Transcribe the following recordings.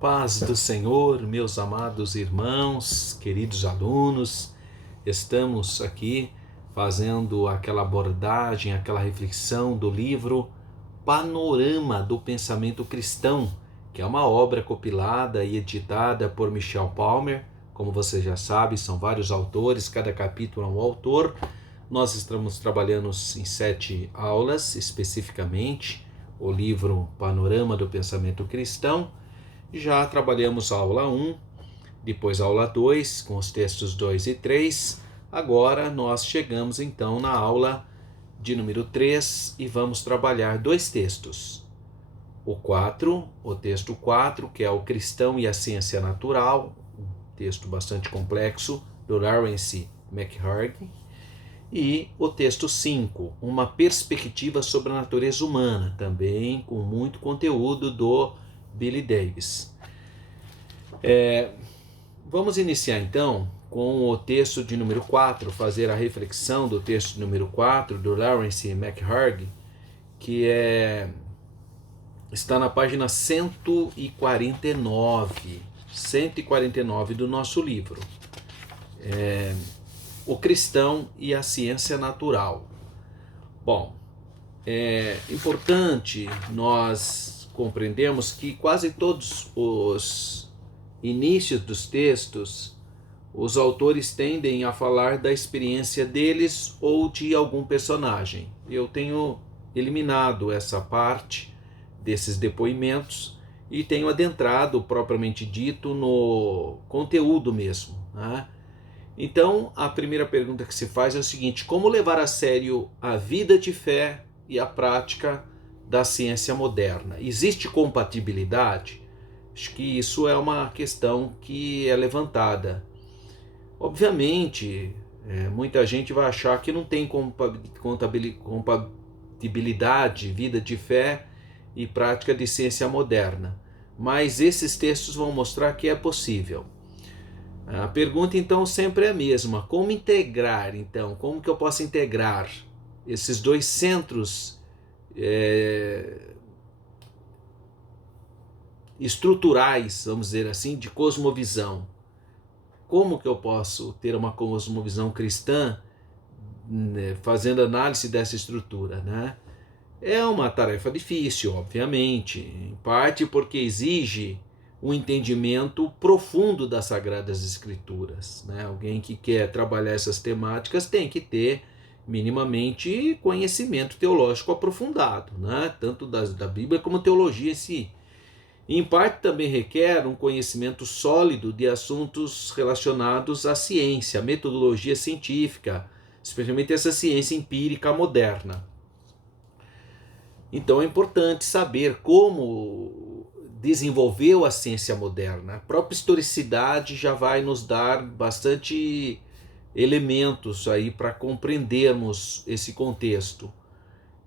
Paz do Senhor, meus amados irmãos, queridos alunos, estamos aqui fazendo aquela abordagem, aquela reflexão do livro Panorama do Pensamento Cristão, que é uma obra compilada e editada por Michel Palmer. Como você já sabe, são vários autores, cada capítulo é um autor. Nós estamos trabalhando em 7 aulas, especificamente, o livro Panorama do Pensamento Cristão. Já trabalhamos a aula 1, depois a aula 2, com os textos 2 e 3. Agora nós chegamos então na aula de número 3 e vamos trabalhar 2 textos. O texto 4, que é o Cristão e a Ciência Natural, um texto bastante complexo, do Lawrence McHugh. E o texto 5, Uma Perspectiva sobre a Natureza Humana, também com muito conteúdo do Billy Davis. Vamos iniciar então com o texto de número 4, fazer a reflexão do texto número 4 do Lawrence McHugh, que está na página 149 do nosso livro. O Cristão e a Ciência Natural. Bom, é importante nós compreendermos que quase todos os inícios dos textos, os autores tendem a falar da experiência deles ou de algum personagem. Eu tenho eliminado essa parte desses depoimentos e tenho adentrado, propriamente dito, no conteúdo mesmo, né? Então, a primeira pergunta que se faz é o seguinte: como levar a sério a vida de fé e a prática da ciência moderna? Existe compatibilidade? Acho que isso é uma questão que é levantada. Obviamente, muita gente vai achar que não tem compatibilidade, vida de fé e prática de ciência moderna. Mas esses textos vão mostrar que é possível. A pergunta então sempre é a mesma: como integrar então? Como que eu posso integrar esses dois centros estruturais, vamos dizer assim, de cosmovisão? Como que eu posso ter uma cosmovisão cristã, né, fazendo análise dessa estrutura, né? É uma tarefa difícil, obviamente, em parte porque exige um entendimento profundo das Sagradas Escrituras, né? Alguém que quer trabalhar essas temáticas tem que ter minimamente conhecimento teológico aprofundado, né? Tanto da Bíblia como teologia em si. E, em parte também requer um conhecimento sólido de assuntos relacionados à ciência, à metodologia científica, especialmente essa ciência empírica moderna. Então é importante saber como desenvolveu a ciência moderna. A própria historicidade já vai nos dar bastante elementos aí para compreendermos esse contexto.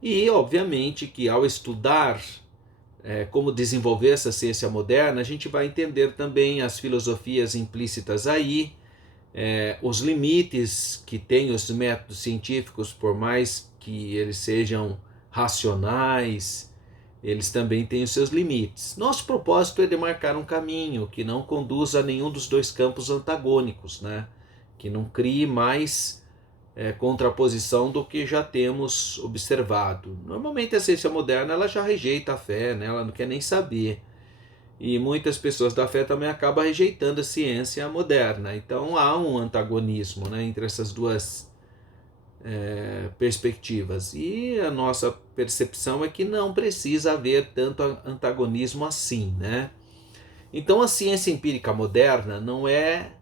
E, obviamente, que ao estudar como desenvolver essa ciência moderna, a gente vai entender também as filosofias implícitas aí, os limites que têm os métodos científicos, por mais que eles sejam racionais, eles também têm os seus limites. Nosso propósito é demarcar um caminho que não conduza a nenhum dos dois campos antagônicos, né? Que não crie mais contraposição do que já temos observado. Normalmente a ciência moderna ela já rejeita a fé, né? Ela não quer nem saber. E muitas pessoas da fé também acabam rejeitando a ciência moderna. Então há um antagonismo, né, entre essas duas perspectivas. E a nossa percepção é que não precisa haver tanto antagonismo assim, né? Então a ciência empírica moderna não é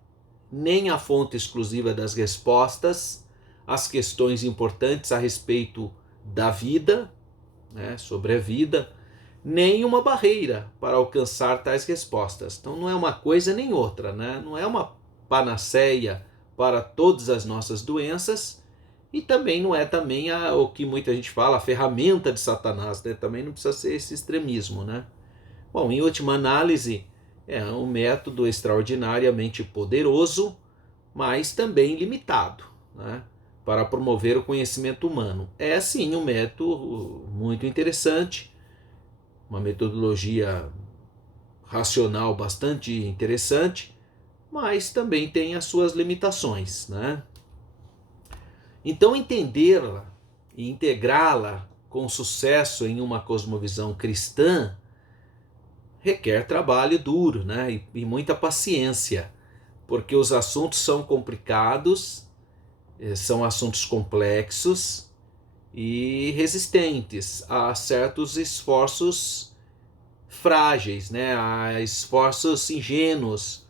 nem a fonte exclusiva das respostas às questões importantes a respeito da vida, né, sobre a vida, nem uma barreira para alcançar tais respostas. Então não é uma coisa nem outra, né? Não é uma panaceia para todas as nossas doenças e também não é também o que muita gente fala, a ferramenta de Satanás, né? Também não precisa ser esse extremismo, né? Bom, em última análise, é um método extraordinariamente poderoso, mas também limitado, né, para promover o conhecimento humano. É sim um método muito interessante, uma metodologia racional bastante interessante, mas também tem as suas limitações, né? Então, entendê-la e integrá-la com sucesso em uma cosmovisão cristã requer trabalho duro, né? E muita paciência, porque os assuntos são complicados, são assuntos complexos e resistentes a certos esforços frágeis, né? A esforços ingênuos,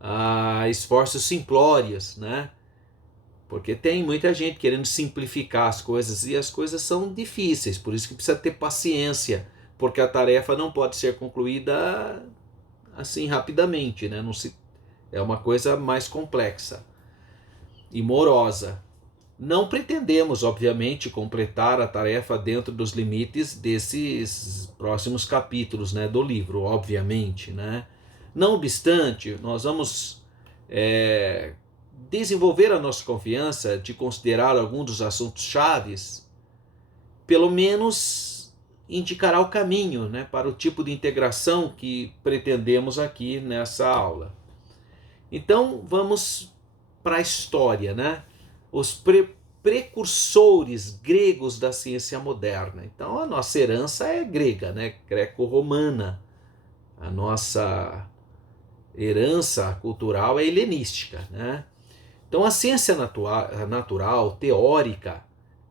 a esforços simplórios, né? Porque tem muita gente querendo simplificar as coisas e as coisas são difíceis, por isso que precisa ter paciência, porque a tarefa não pode ser concluída assim rapidamente, né? Não se, é uma coisa mais complexa e morosa. Não pretendemos, obviamente, completar a tarefa dentro dos limites desses próximos capítulos, né, do livro, obviamente, né? Não obstante, nós vamos desenvolver a nossa confiança de considerar alguns dos assuntos chaves, pelo menos indicará o caminho, né, para o tipo de integração que pretendemos aqui nessa aula. Então, vamos para a história, né? Os precursores gregos da ciência moderna. Então, a nossa herança é grega, né? Greco-romana. A nossa herança cultural é helenística, né? Então, a ciência natural, teórica,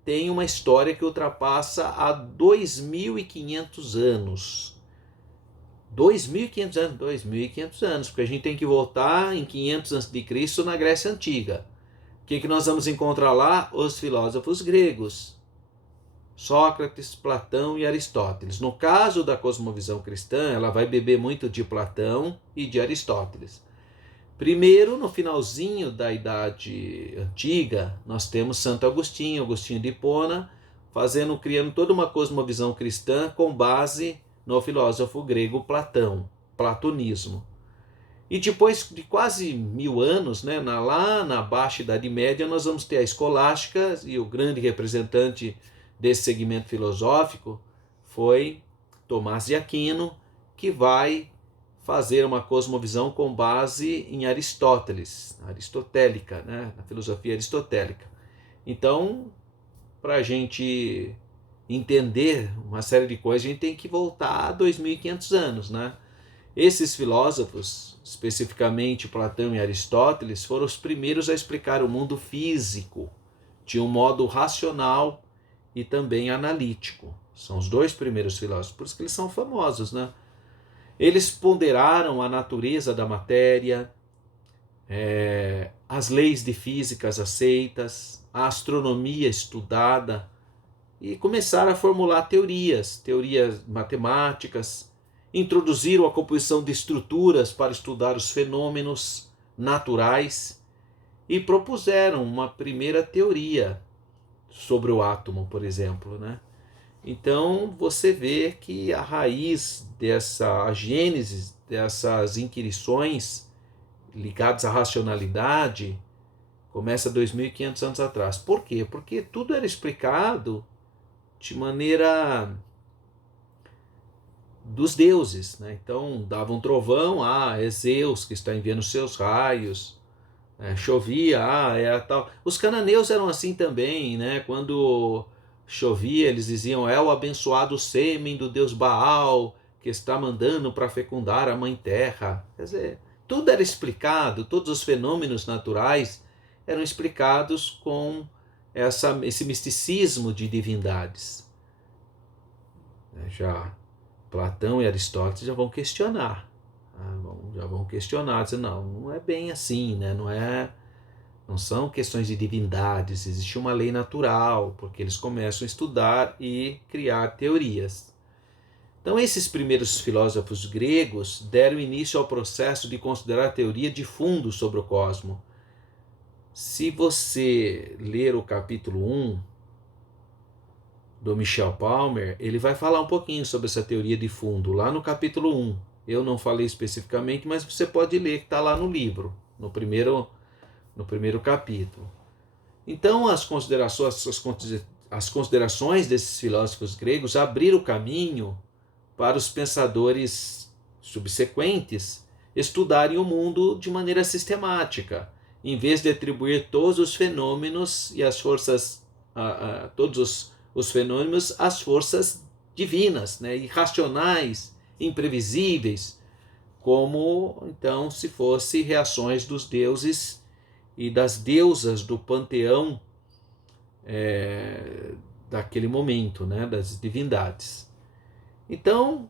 tem uma história que ultrapassa a 2.500 anos. 2.500 anos, porque a gente tem que voltar em 500 a.C. na Grécia Antiga. O que nós vamos encontrar lá? Os filósofos gregos, Sócrates, Platão e Aristóteles. No caso da cosmovisão cristã, ela vai beber muito de Platão e de Aristóteles. Primeiro, no finalzinho da Idade Antiga, nós temos Santo Agostinho, Agostinho de Hipona, criando toda uma cosmovisão cristã com base no filósofo grego Platão, platonismo. E depois de quase 1000 anos, né, lá na Baixa Idade Média, nós vamos ter a escolástica, e o grande representante desse segmento filosófico foi Tomás de Aquino, que vai fazer uma cosmovisão com base em Aristóteles, aristotélica, né, na filosofia aristotélica. Então, para a gente entender uma série de coisas, a gente tem que voltar a 2.500 anos, né? Esses filósofos, especificamente Platão e Aristóteles, foram os primeiros a explicar o mundo físico de um modo racional e também analítico. São os dois primeiros filósofos, por isso que eles são famosos, né? Eles ponderaram a natureza da matéria, as leis de físicas aceitas, a astronomia estudada, e começaram a formular teorias matemáticas, introduziram a composição de estruturas para estudar os fenômenos naturais e propuseram uma primeira teoria sobre o átomo, por exemplo, né? Então você vê que a raiz a gênese dessas inquirições ligadas à racionalidade começa 2.500 anos atrás. Por quê? Porque tudo era explicado de maneira dos deuses, né? Então dava um trovão, é Zeus que está enviando seus raios, chovia, é tal. Os cananeus eram assim também, né? Quando chovia, eles diziam: é o abençoado sêmen do deus Baal que está mandando para fecundar a mãe terra. Quer dizer, tudo era explicado, todos os fenômenos naturais eram explicados com esse misticismo de divindades. Já Platão e Aristóteles já vão questionar, dizer, não é bem assim, né? Não são questões de divindades, existe uma lei natural, porque eles começam a estudar e criar teorias. Então, esses primeiros filósofos gregos deram início ao processo de considerar a teoria de fundo sobre o cosmos. Se você ler o capítulo 1 do Michel Palmer, ele vai falar um pouquinho sobre essa teoria de fundo, lá no capítulo 1. Eu não falei especificamente, mas você pode ler, que está lá no livro, no primeiro capítulo. Então, as considerações desses filósofos gregos abriram o caminho para os pensadores subsequentes estudarem o mundo de maneira sistemática, em vez de atribuir todos os fenômenos e as forças, todos os fenômenos às forças divinas, né, irracionais, imprevisíveis, como então se fossem reações dos deuses e das deusas do panteão daquele momento, né, das divindades. Então,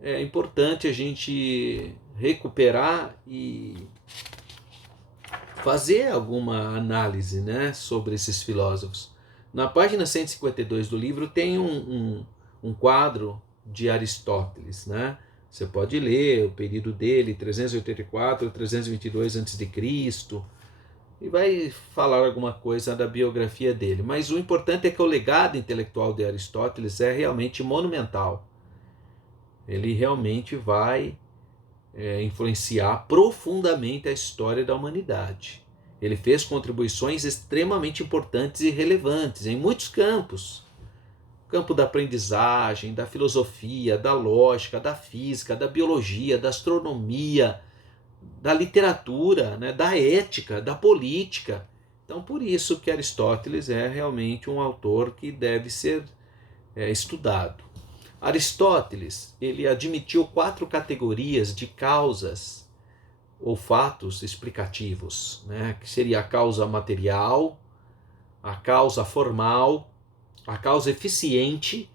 é importante a gente recuperar e fazer alguma análise, né, sobre esses filósofos. Na página 152 do livro tem um quadro de Aristóteles, né? Você pode ler o período dele, 384 a 322 a.C., e vai falar alguma coisa da biografia dele. Mas o importante é que o legado intelectual de Aristóteles é realmente monumental. Ele realmente vai influenciar profundamente a história da humanidade. Ele fez contribuições extremamente importantes e relevantes em muitos campos. Campo da aprendizagem, da filosofia, da lógica, da física, da biologia, da astronomia, da literatura, né, da ética, da política. Então, por isso que Aristóteles é realmente um autor que deve ser estudado. Aristóteles, ele admitiu 4 categorias de causas ou fatos explicativos, né, que seria a causa material, a causa formal, a causa eficiente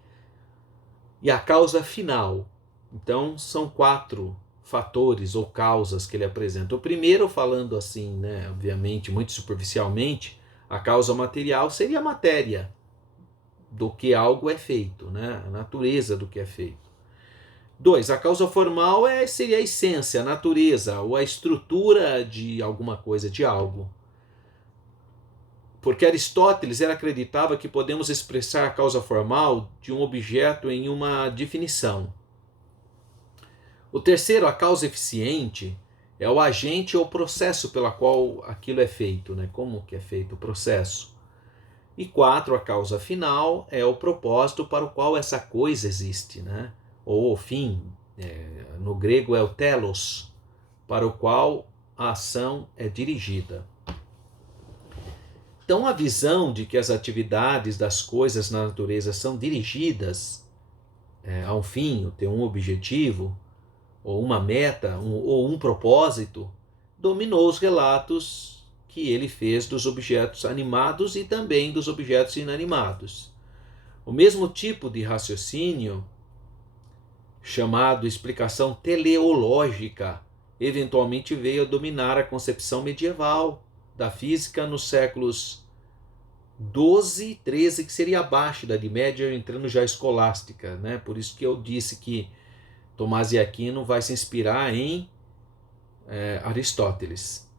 e a causa final. Então, são 4 fatores ou causas que ele apresenta. O primeiro, falando assim, né, obviamente, muito superficialmente, a causa material seria a matéria do que algo é feito, né, a natureza do que é feito. 2, a causa formal seria a essência, a natureza, ou a estrutura de alguma coisa, de algo. Porque Aristóteles acreditava que podemos expressar a causa formal de um objeto em uma definição. O terceiro, a causa eficiente, é o agente ou processo pela qual aquilo é feito, né? Como que é feito o processo. E 4, a causa final, é o propósito para o qual essa coisa existe, né? Ou o fim, no grego é o telos, para o qual a ação é dirigida. Então, a visão de que as atividades das coisas na natureza são dirigidas a um fim, ter um objetivo, ou uma meta, ou um propósito, dominou os relatos que ele fez dos objetos animados e também dos objetos inanimados. O mesmo tipo de raciocínio, chamado explicação teleológica, eventualmente veio a dominar a concepção medieval da física nos séculos 12 e 13, que seria abaixo da Idade Média, entrando já escolástica, né? Por isso que eu disse que Tomás de Aquino vai se inspirar em Aristóteles.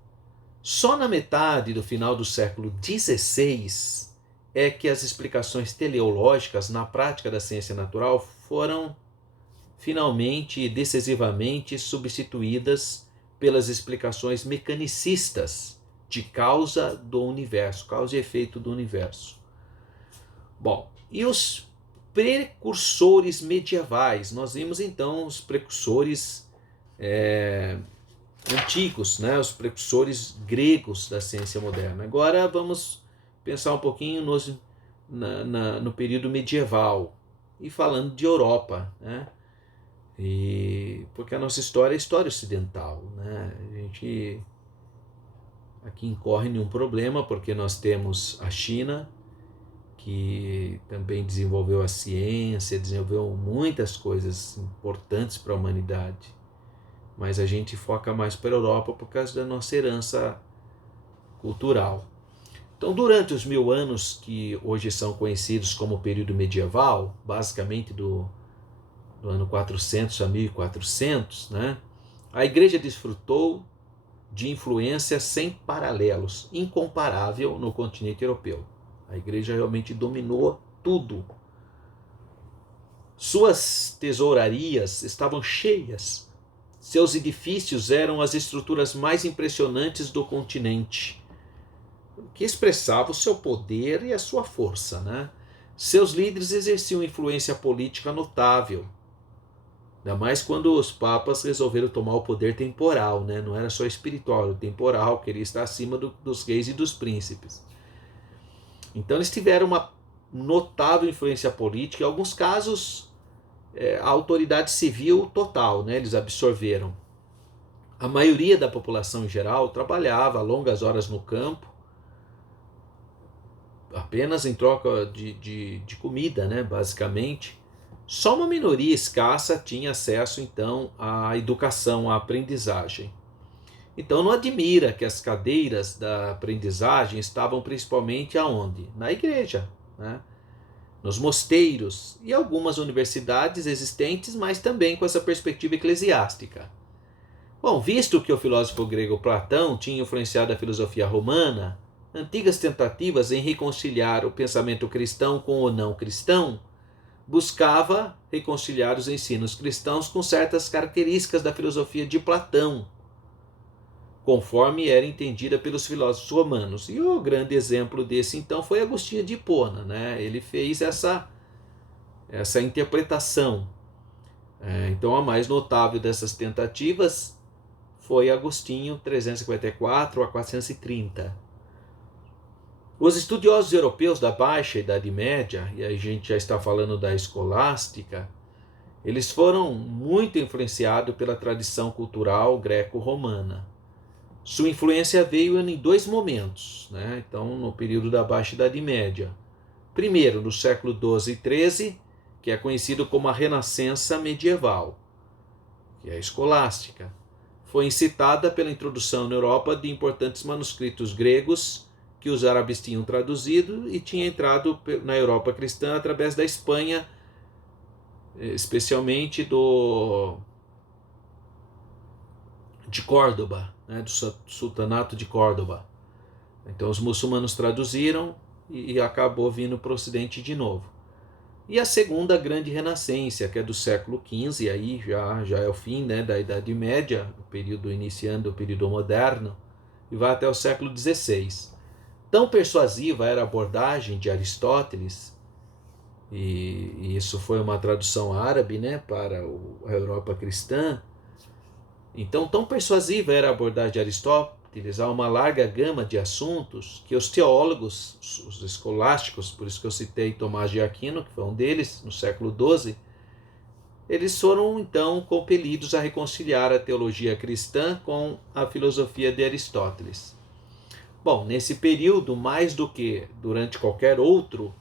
Só na metade do final do século XVI é que as explicações teleológicas na prática da ciência natural foram finalmente e decisivamente substituídas pelas explicações mecanicistas de causa do universo, causa e efeito do universo. Bom, e os precursores medievais? Nós vimos então os precursores antigos, né? Os precursores gregos da ciência moderna. Agora vamos pensar um pouquinho no período medieval e falando de Europa, né? Porque a nossa história é história ocidental, né? A gente aqui incorre em um problema porque nós temos a China, que também desenvolveu a ciência, desenvolveu muitas coisas importantes para a humanidade. Mas a gente foca mais para a Europa por causa da nossa herança cultural. Então, durante os 1000 anos que hoje são conhecidos como período medieval, basicamente do ano 400 a 1400, né, a Igreja desfrutou de influência sem paralelos, incomparável no continente europeu. A Igreja realmente dominou tudo. Suas tesourarias estavam cheias. Seus edifícios eram as estruturas mais impressionantes do continente, que expressava o seu poder e a sua força, né? Seus líderes exerciam influência política notável. Ainda mais quando os papas resolveram tomar o poder temporal, né? Não era só espiritual, era temporal, queria estar acima dos reis e dos príncipes. Então eles tiveram uma notável influência política, em alguns casos a autoridade civil total, né? Eles absorveram. A maioria da população em geral trabalhava longas horas no campo, apenas em troca de comida, né? Basicamente. Só uma minoria escassa tinha acesso, então, à educação, à aprendizagem. Então, não admira que as cadeiras da aprendizagem estavam principalmente aonde? Na igreja, né? Nos mosteiros e algumas universidades existentes, mas também com essa perspectiva eclesiástica. Bom, visto que o filósofo grego Platão tinha influenciado a filosofia romana, antigas tentativas em reconciliar o pensamento cristão com o não cristão buscava reconciliar os ensinos cristãos com certas características da filosofia de Platão, conforme era entendida pelos filósofos romanos. E o grande exemplo desse, então, foi Agostinho de Hipona, né? Ele fez essa interpretação. Então, a mais notável dessas tentativas foi Agostinho, 354 a 430. Os estudiosos europeus da Baixa Idade Média, e a gente já está falando da escolástica, eles foram muito influenciados pela tradição cultural greco-romana. Sua influência veio em dois momentos, né? Então, no período da Baixa Idade Média. Primeiro, no século XII e XIII, que é conhecido como a Renascença Medieval, que é a escolástica. Foi incitada pela introdução na Europa de importantes manuscritos gregos que os árabes tinham traduzido e tinha entrado na Europa cristã através da Espanha, especialmente de Córdoba, né, do sultanato de Córdoba. Então os muçulmanos traduziram e acabou vindo para o Ocidente de novo. E a segunda grande renascença, que é do século XV, aí já é o fim, né, da Idade Média, o período iniciando o período moderno, e vai até o século XVI. Tão persuasiva era a abordagem de Aristóteles, e isso foi uma tradução árabe, né, para a Europa cristã. Então, tão persuasiva era a abordagem de Aristóteles a uma larga gama de assuntos que os teólogos, os escolásticos, por isso que eu citei Tomás de Aquino, que foi um deles, no século XII, eles foram então compelidos a reconciliar a teologia cristã com a filosofia de Aristóteles. Bom, nesse período, mais do que durante qualquer outro,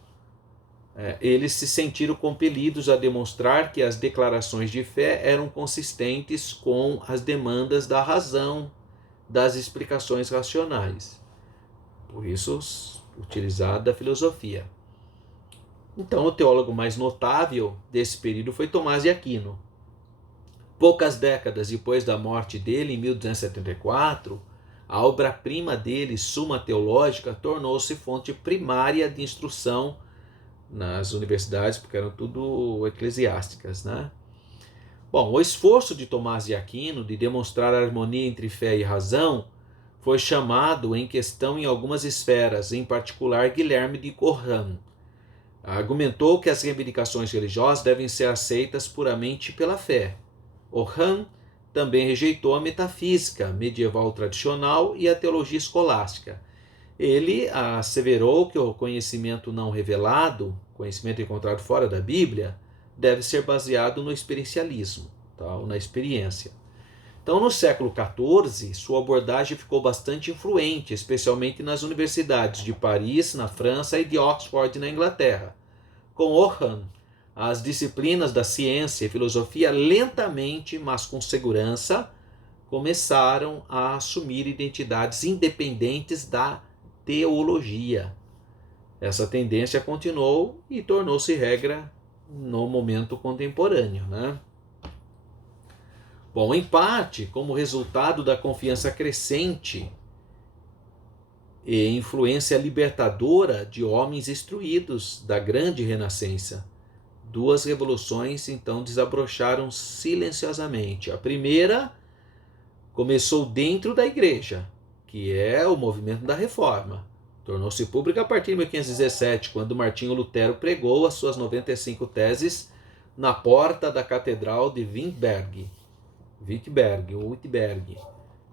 eles se sentiram compelidos a demonstrar que as declarações de fé eram consistentes com as demandas da razão, das explicações racionais. Por isso, utilizada a filosofia. Então, o teólogo mais notável desse período foi Tomás de Aquino. Poucas décadas depois da morte dele, em 1274, a obra-prima dele, Suma Teológica, tornou-se fonte primária de instrução nas universidades, porque eram tudo eclesiásticas, né? Bom, o esforço de Tomás de Aquino de demonstrar a harmonia entre fé e razão foi chamado em questão em algumas esferas, em particular Guilherme de Coram. Argumentou que as reivindicações religiosas devem ser aceitas puramente pela fé. Coram também rejeitou a metafísica medieval tradicional e a teologia escolástica. Ele asseverou que o conhecimento não revelado, conhecimento encontrado fora da Bíblia, deve ser baseado no experiencialismo, tá? Ou na experiência. Então, no século XIV, sua abordagem ficou bastante influente, especialmente nas universidades de Paris, na França, e de Oxford, na Inglaterra. Com Oran, as disciplinas da ciência e filosofia lentamente, mas com segurança, começaram a assumir identidades independentes da teologia. Essa tendência continuou e tornou-se regra no momento contemporâneo, né? Bom, em parte, como resultado da confiança crescente e influência libertadora de homens instruídos da grande renascença, duas revoluções então desabrocharam silenciosamente. A primeira começou dentro da igreja, que é o movimento da Reforma. Tornou-se pública a partir de 1517, quando Martinho Lutero pregou as suas 95 teses na porta da Catedral de Wittenberg.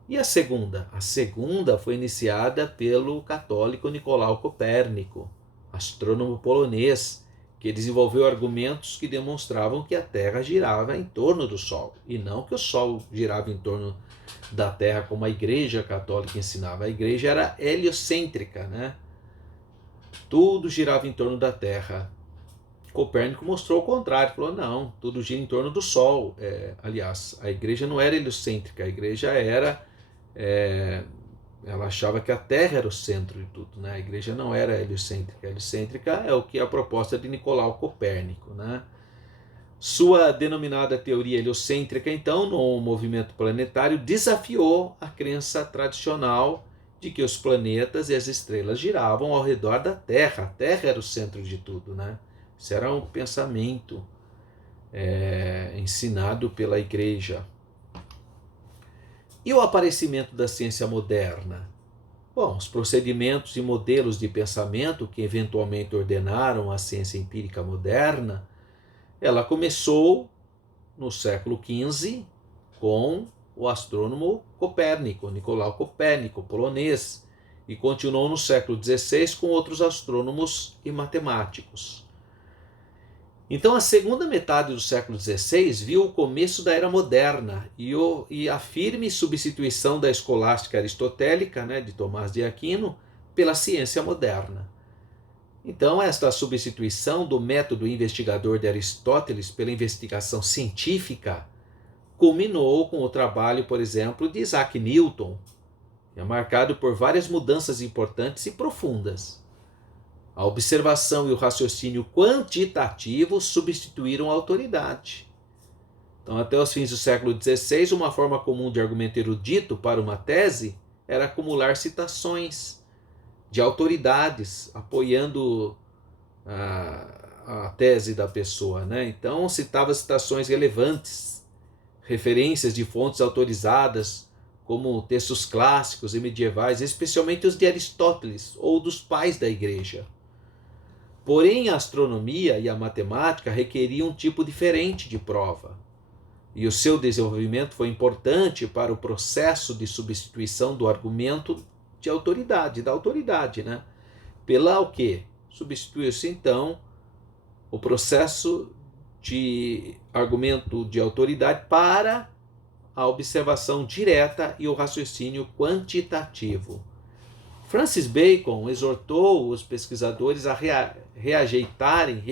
E a segunda? A segunda foi iniciada pelo católico Nicolau Copérnico, astrônomo polonês, que desenvolveu argumentos que demonstravam que a Terra girava em torno do Sol, e não que o Sol girava em torno da Terra, como a Igreja Católica ensinava. A Igreja era heliocêntrica, né? Tudo girava em torno da Terra. Copérnico mostrou o contrário, falou, não, tudo gira em torno do Sol. Aliás, a Igreja não era heliocêntrica, a Igreja era... ela achava que a Terra era o centro de tudo, né? A Igreja não era heliocêntrica. A heliocêntrica é o que é a proposta de Nicolau Copérnico, né? Sua denominada teoria heliocêntrica, então, no movimento planetário, desafiou a crença tradicional de que os planetas e as estrelas giravam ao redor da Terra. A Terra era o centro de tudo, né? Isso era um pensamento ensinado pela Igreja. E o aparecimento da ciência moderna? Bom, os procedimentos e modelos de pensamento que eventualmente ordenaram a ciência empírica moderna, ela começou no século XV com o astrônomo Copérnico, Nicolau Copérnico, polonês, e continuou no século XVI com outros astrônomos e matemáticos. Então, a segunda metade do século XVI viu o começo da Era Moderna e a firme substituição da escolástica aristotélica, né, de Tomás de Aquino, pela ciência moderna. Então, esta substituição do método investigador de Aristóteles pela investigação científica culminou com o trabalho, por exemplo, de Isaac Newton, que é marcado por várias mudanças importantes e profundas. A observação e o raciocínio quantitativo substituíram a autoridade. Então, até os fins do século XVI, uma forma comum de argumento erudito para uma tese era acumular citações de autoridades apoiando a tese da pessoa, né? Então, citava citações relevantes, referências de fontes autorizadas, como textos clássicos e medievais, especialmente os de Aristóteles ou dos pais da Igreja. Porém, a astronomia e a matemática requeriam um tipo diferente de prova, e o seu desenvolvimento foi importante para o processo de substituição do argumento de autoridade, da autoridade, né? Pela o quê? Substituiu-se, então, o processo de argumento de autoridade para a observação direta e o raciocínio quantitativo. Francis Bacon exortou os pesquisadores a rejeitarem,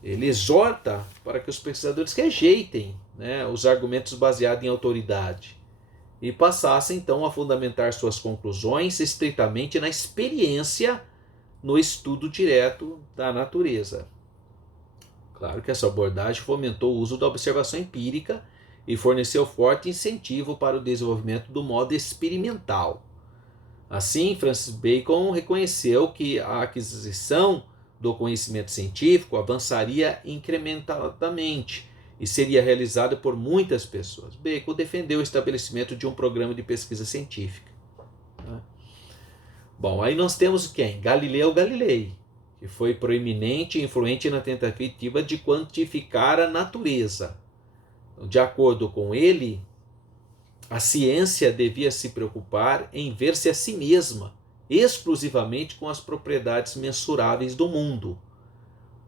ele exorta para que os pesquisadores rejeitem, né, os argumentos baseados em autoridade e passassem então a fundamentar suas conclusões estritamente na experiência, no estudo direto da natureza. Claro que essa abordagem fomentou o uso da observação empírica e forneceu forte incentivo para o desenvolvimento do modo experimental. Assim, Francis Bacon reconheceu que a aquisição do conhecimento científico avançaria incrementalmente e seria realizada por muitas pessoas. Bacon defendeu o estabelecimento de um programa de pesquisa científica. Bom, aí nós temos quem? Galileu Galilei, que foi proeminente e influente na tentativa de quantificar a natureza. De acordo com ele, a ciência devia se preocupar em ver-se a si mesma exclusivamente com as propriedades mensuráveis do mundo,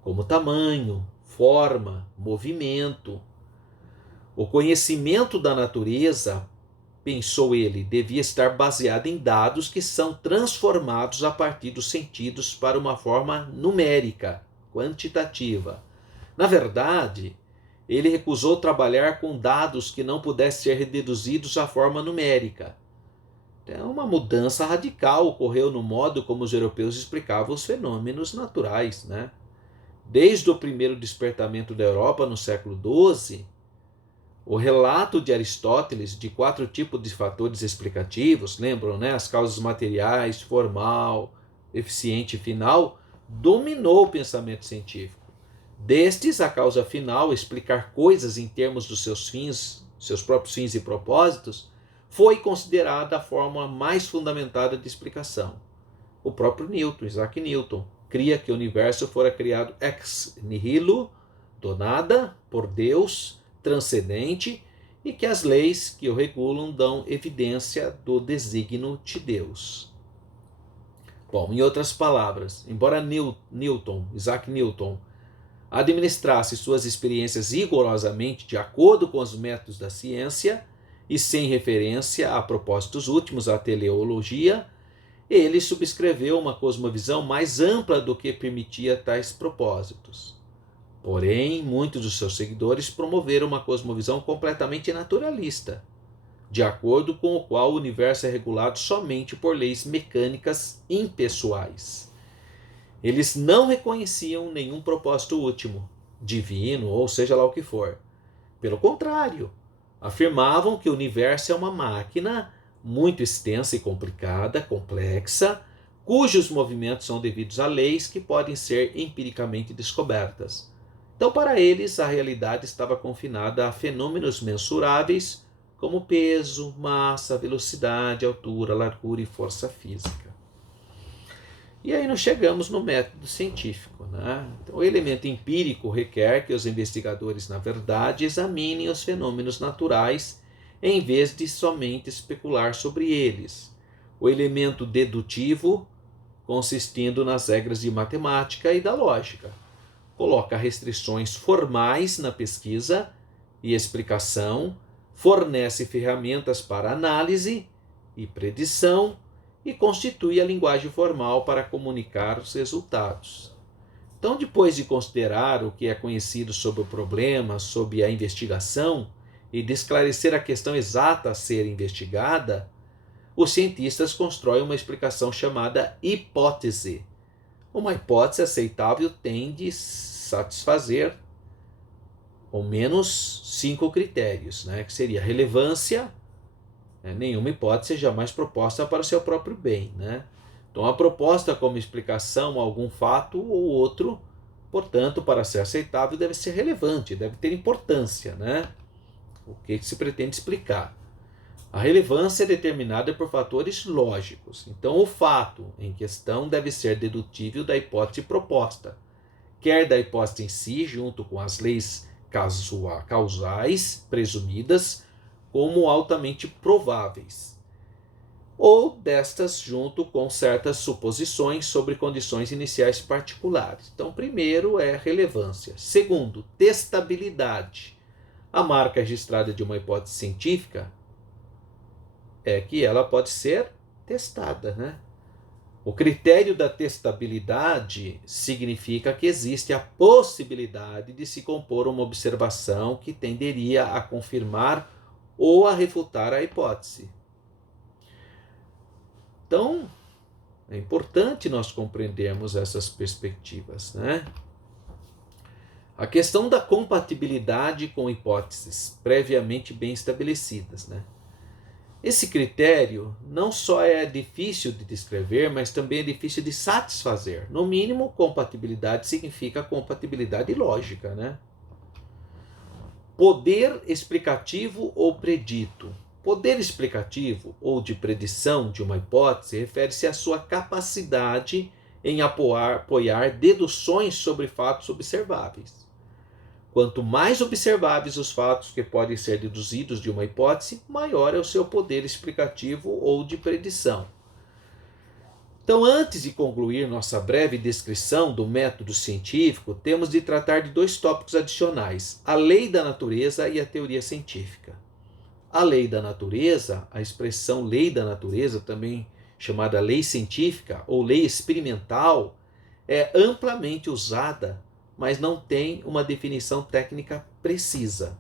como tamanho, forma, movimento. O conhecimento da natureza, pensou ele, devia estar baseado em dados que são transformados a partir dos sentidos para uma forma numérica, quantitativa. Na verdade, ele recusou trabalhar com dados que não pudessem ser reduzidos à forma numérica. Então, uma mudança radical ocorreu no modo como os europeus explicavam os fenômenos naturais, né? Desde o primeiro despertamento da Europa no século XII, o relato de Aristóteles de 4 tipos de fatores explicativos, lembram, né? As causas materiais, formal, eficiente e final, dominou o pensamento científico. Destes, a causa final, explicar coisas em termos dos seus fins, seus próprios fins e propósitos, foi considerada a forma mais fundamentada de explicação. O próprio Newton, Isaac Newton, cria que o universo fora criado ex nihilo donada por Deus, transcendente, e que as leis que o regulam dão evidência do desígnio de Deus. Bom, em outras palavras, embora Isaac Newton, administrasse suas experiências rigorosamente de acordo com os métodos da ciência e sem referência a propósitos últimos, a teleologia, ele subscreveu uma cosmovisão mais ampla do que permitia tais propósitos. Porém, muitos dos seus seguidores promoveram uma cosmovisão completamente naturalista, de acordo com o qual o universo é regulado somente por leis mecânicas impessoais. Eles não reconheciam nenhum propósito último, divino, ou seja lá o que for. Pelo contrário, afirmavam que o universo é uma máquina muito extensa e complicada, complexa, cujos movimentos são devidos a leis que podem ser empiricamente descobertas. Então, para eles, a realidade estava confinada a fenômenos mensuráveis como peso, massa, velocidade, altura, largura e força física. E aí nós chegamos no método científico, né? Então, o elemento empírico requer que os investigadores, na verdade, examinem os fenômenos naturais em vez de somente especular sobre eles. O elemento dedutivo, consistindo nas regras de matemática e da lógica, coloca restrições formais na pesquisa e explicação, fornece ferramentas para análise e predição e constitui a linguagem formal para comunicar os resultados. Então, depois de considerar o que é conhecido sobre o problema, sobre a investigação e de esclarecer a questão exata a ser investigada, os cientistas constroem uma explicação chamada hipótese. Uma hipótese aceitável tem de satisfazer ao menos 5 critérios, né? Que seria relevância. Nenhuma hipótese é jamais proposta para o seu próprio bem, né? Então, a proposta como explicação a algum fato ou outro, portanto, para ser aceitável, deve ser relevante, deve ter importância, né? O que se pretende explicar. A relevância é determinada por fatores lógicos. Então, o fato em questão deve ser dedutível da hipótese proposta, quer da hipótese em si, junto com as leis causais presumidas, como altamente prováveis, ou destas junto com certas suposições sobre condições iniciais particulares. Então, primeiro é relevância. Segundo, testabilidade. A marca registrada de uma hipótese científica é que ela pode ser testada, né? O critério da testabilidade significa que existe a possibilidade de se compor uma observação que tenderia a confirmar ou a refutar a hipótese. Então, é importante nós compreendermos essas perspectivas, né? A questão da compatibilidade com hipóteses previamente bem estabelecidas, né? Esse critério não só é difícil de descrever, mas também é difícil de satisfazer. No mínimo, compatibilidade significa compatibilidade lógica, né? Poder explicativo ou predito. Poder explicativo ou de predição de uma hipótese refere-se à sua capacidade em apoiar deduções sobre fatos observáveis. Quanto mais observáveis os fatos que podem ser deduzidos de uma hipótese, maior é o seu poder explicativo ou de predição. Então, antes de concluir nossa breve descrição do método científico, temos de tratar de 2 tópicos adicionais: a lei da natureza e a teoria científica. A lei da natureza, a expressão lei da natureza, também chamada lei científica ou lei experimental, é amplamente usada, mas não tem uma definição técnica precisa.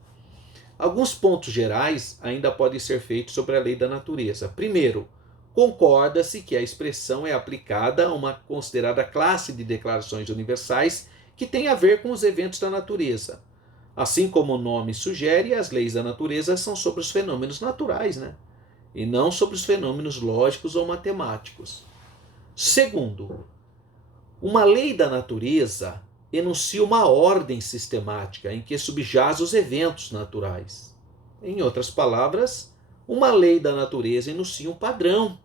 Alguns pontos gerais ainda podem ser feitos sobre a lei da natureza. Primeiro, concorda-se que a expressão é aplicada a uma considerada classe de declarações universais que tem a ver com os eventos da natureza. Assim como o nome sugere, as leis da natureza são sobre os fenômenos naturais, né? E não sobre os fenômenos lógicos ou matemáticos. Segundo, uma lei da natureza enuncia uma ordem sistemática em que subjaz os eventos naturais. Em outras palavras, uma lei da natureza enuncia um padrão,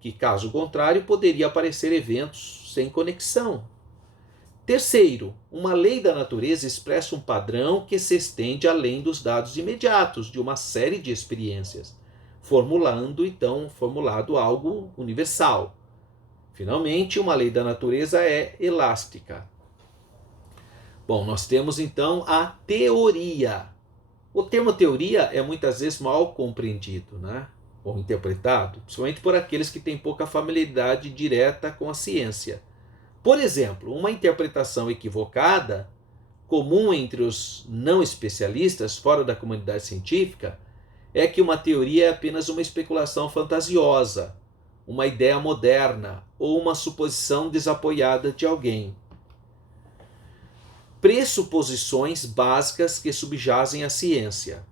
que, caso contrário, poderia aparecer eventos sem conexão. Terceiro, uma lei da natureza expressa um padrão que se estende além dos dados imediatos de uma série de experiências, formulado algo universal. Finalmente, uma lei da natureza é elástica. Bom, nós temos então a teoria. O termo teoria é muitas vezes mal compreendido, né? Ou interpretado, principalmente por aqueles que têm pouca familiaridade direta com a ciência. Por exemplo, uma interpretação equivocada, comum entre os não especialistas fora da comunidade científica, é que uma teoria é apenas uma especulação fantasiosa, uma ideia moderna ou uma suposição desapoiada de alguém. Pressuposições básicas que subjazem a ciência.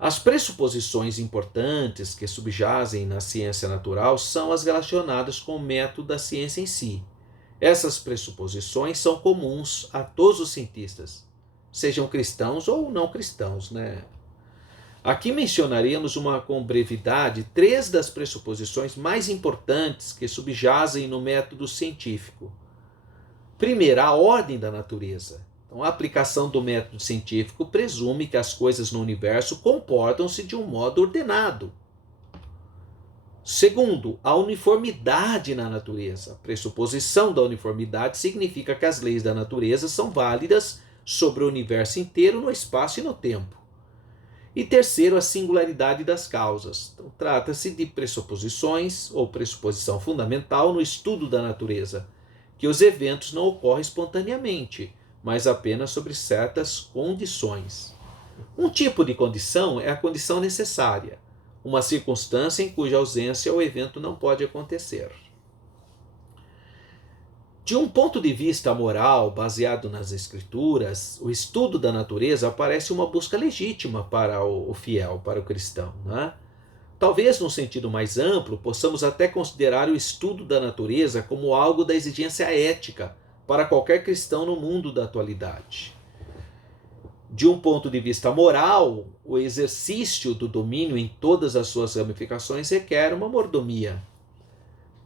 As pressuposições importantes que subjazem na ciência natural são as relacionadas com o método da ciência em si. Essas pressuposições são comuns a todos os cientistas, sejam cristãos ou não cristãos, né? Aqui mencionaremos com brevidade 3 das pressuposições mais importantes que subjazem no método científico. Primeiro, a ordem da natureza. Então, a aplicação do método científico presume que as coisas no universo comportam-se de um modo ordenado. Segundo, a uniformidade na natureza. A pressuposição da uniformidade significa que as leis da natureza são válidas sobre o universo inteiro, no espaço e no tempo. E terceiro, a singularidade das causas. Então, trata-se de pressuposições ou pressuposição fundamental no estudo da natureza, que os eventos não ocorrem espontaneamente, mas apenas sobre certas condições. Um tipo de condição é a condição necessária, uma circunstância em cuja ausência o evento não pode acontecer. De um ponto de vista moral, baseado nas escrituras, o estudo da natureza parece uma busca legítima para o fiel, para o cristão, né? Talvez, num sentido mais amplo, possamos até considerar o estudo da natureza como algo da exigência ética para qualquer cristão no mundo da atualidade. De um ponto de vista moral, o exercício do domínio em todas as suas ramificações requer uma mordomia.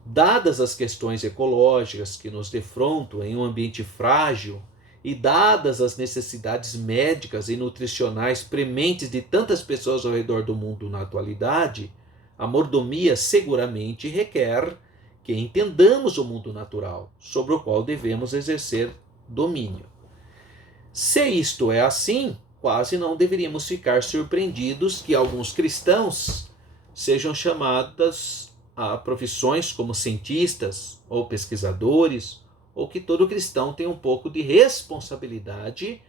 Dadas as questões ecológicas que nos defrontam em um ambiente frágil e dadas as necessidades médicas e nutricionais prementes de tantas pessoas ao redor do mundo na atualidade, a mordomia seguramente requer que entendamos o mundo natural, sobre o qual devemos exercer domínio. Se isto é assim, quase não deveríamos ficar surpreendidos que alguns cristãos sejam chamados a profissões como cientistas ou pesquisadores, ou que todo cristão tem um pouco de responsabilidade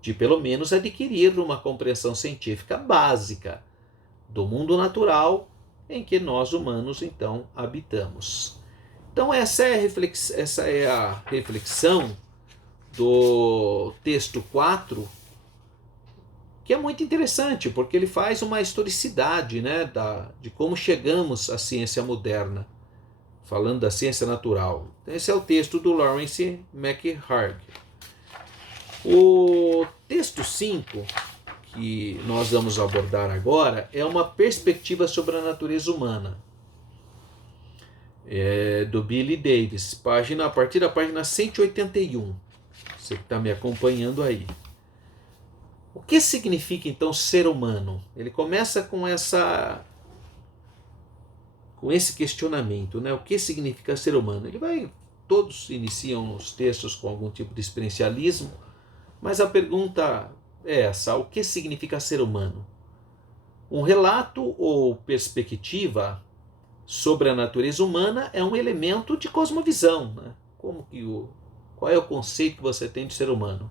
de pelo menos adquirir uma compreensão científica básica do mundo natural em que nós humanos então habitamos. Então essa é a reflexão do texto 4, que é muito interessante, porque ele faz uma historicidade, né, de como chegamos à ciência moderna, falando da ciência natural. Esse é o texto do Lawrence McHargue. O texto 5, que nós vamos abordar agora, é uma perspectiva sobre a natureza humana. É do Billy Davis, a partir da página 181. Você que está me acompanhando aí. O que significa então ser humano? Ele começa com esse questionamento, né? O que significa ser humano? Todos iniciam os textos com algum tipo de experiencialismo, mas a pergunta é essa: o que significa ser humano? Um relato ou perspectiva sobre a natureza humana é um elemento de cosmovisão, né? Qual é o conceito que você tem de ser humano?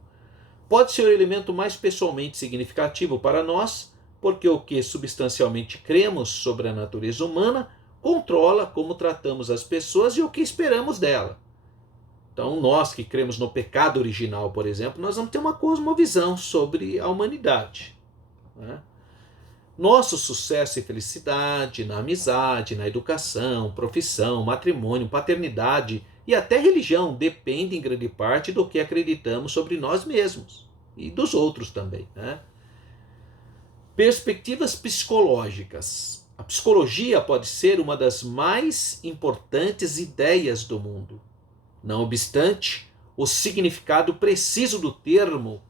Pode ser o elemento mais pessoalmente significativo para nós, porque o que substancialmente cremos sobre a natureza humana controla como tratamos as pessoas e o que esperamos dela. Então, nós que cremos no pecado original, por exemplo, nós vamos ter uma cosmovisão sobre a humanidade, né? Nosso sucesso e felicidade na amizade, na educação, profissão, matrimônio, paternidade e até religião depende em grande parte do que acreditamos sobre nós mesmos e dos outros também, né? Perspectivas psicológicas. A psicologia pode ser uma das mais importantes ideias do mundo. Não obstante, o significado preciso do termo